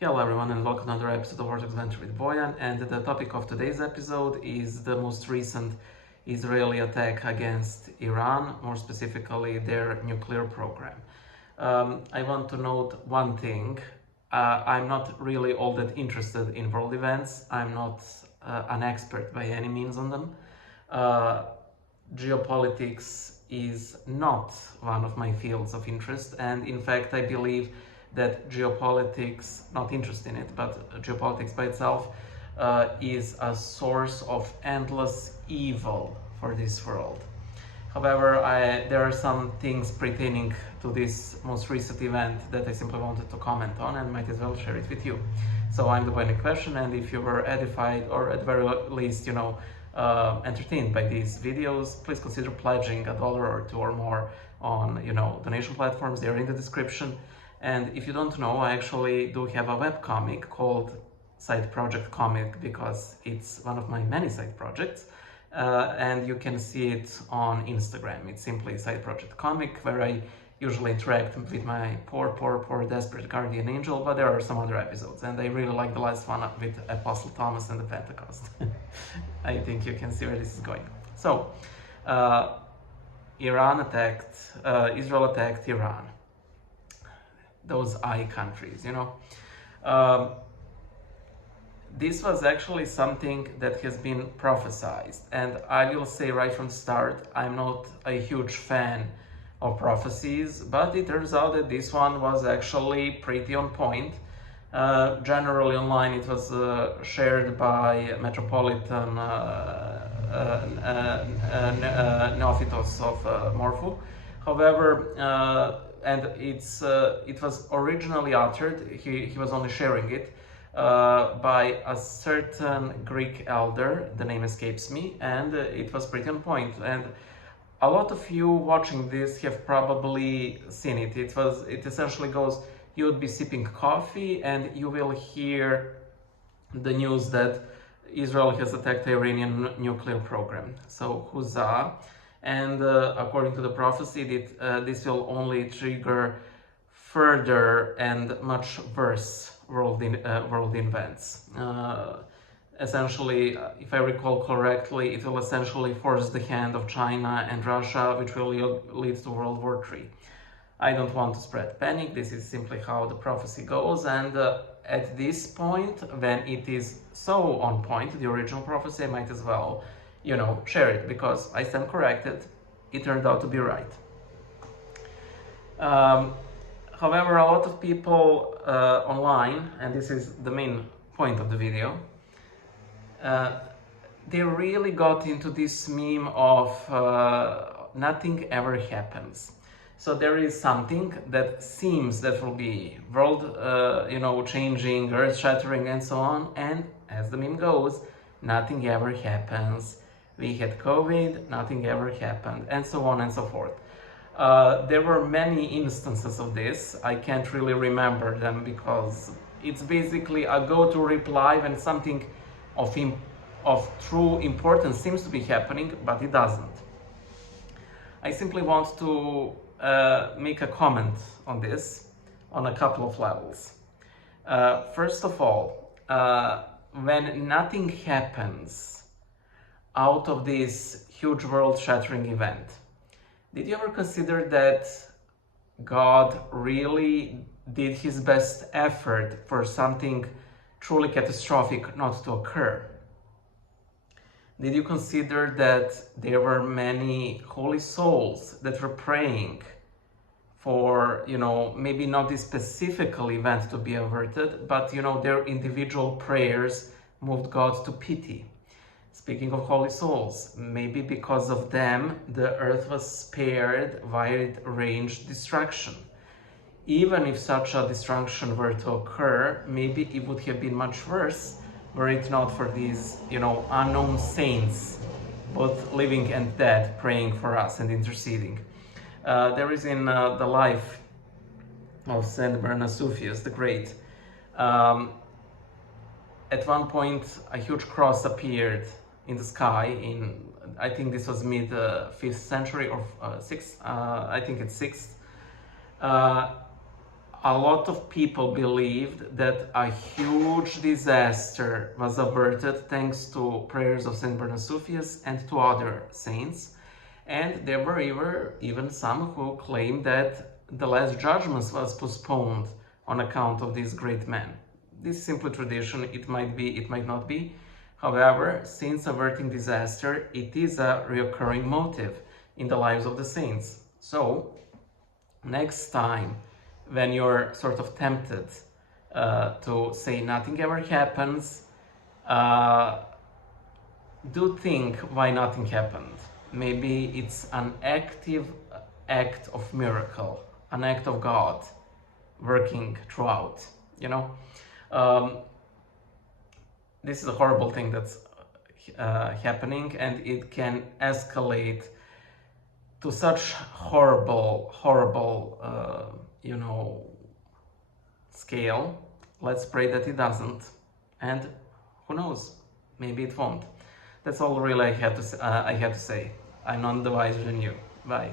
Hello everyone and welcome to another episode of Orthodox Venture with Boyan, and the topic of today's episode is the most recent Israeli attack against Iran, more specifically their nuclear program. I want to note one thing. I'm not really all that interested in world events. I'm not an expert by any means on them. Geopolitics is not one of my fields of interest, and in fact I believe that geopolitics, not interest in it, but geopolitics by itself is a source of endless evil for this world. However, there are some things pertaining to this most recent event that I simply wanted to comment on and might as well share it with you. So I'm the one in question, and if you were edified or at very least, entertained by these videos, please consider pledging $1 or $2 or more on, donation platforms. They're in the description. And if you don't know, I actually do have a webcomic called Side Project Comic because it's one of my many side projects. And you can see it on Instagram. It's simply Side Project Comic, where I usually interact with my poor desperate guardian angel, but there are some other episodes, and I really like the last one with Apostle Thomas and the Pentecost. I think you can see where this is going. So, Israel attacked Iran. Those I countries, this was actually something that has been prophesied, and I will say right from the start, I'm not a huge fan of prophecies, but it turns out that this one was actually pretty on point. Generally online it was shared by Metropolitan Neophytos of Morpho. However, and it was originally uttered, he was only sharing it, by a certain Greek elder, the name escapes me, and it was pretty on point. And a lot of you watching this have probably seen it. It essentially goes, you would be sipping coffee and you will hear the news that Israel has attacked the Iranian nuclear program. So, huzzah. And according to the prophecy, this will only trigger further and much worse world events. Essentially, if I recall correctly, it will essentially force the hand of China and Russia, which will lead to World War III. I don't want to spread panic. This is simply how the prophecy goes, and at this point, when it is so on point, the original prophecy, I might as well, share it, because I stand corrected. It turned out to be right. However, a lot of people online, and this is the main point of the video, they really got into this meme of nothing ever happens. So there is something that seems that will be world, changing, earth-shattering, and so on, and as the meme goes, nothing ever happens. We had COVID, nothing ever happened, and so on and so forth. There were many instances of this. I can't really remember them because it's basically a go-to reply when something of true importance seems to be happening, but it doesn't. I simply want to make a comment on this on a couple of levels. First of all, when nothing happens out of this huge world-shattering event, did you ever consider that God really did his best effort for something truly catastrophic not to occur? Did you consider that there were many holy souls that were praying for, maybe not this specific event to be averted, but, their individual prayers moved God to pity? Speaking of holy souls, maybe because of them, the earth was spared wide-range destruction. Even if such a destruction were to occur, maybe it would have been much worse were it not for these, unknown saints, both living and dead, praying for us and interceding. There is in the life of Saint Bernasufius the Great, at one point a huge cross appeared in the sky I think this was mid 5th century or 6th, I think it's 6th. a lot of people believed that a huge disaster was averted thanks to prayers of Saint Bernard Sophius and to other saints. And there were even some who claimed that the Last Judgment was postponed on account of this great man. This is simply tradition, it might be, it might not be. However, since averting disaster, it is a recurring motive in the lives of the saints. So, next time when you're sort of tempted to say nothing ever happens, do think why nothing happened. Maybe it's an active act of miracle, an act of God working throughout, you know. This is a horrible thing that's happening, and it can escalate to such horrible scale. Let's pray that it doesn't, and who knows, maybe it won't. That's all really I had to say. I'm none the wiser than you. Bye.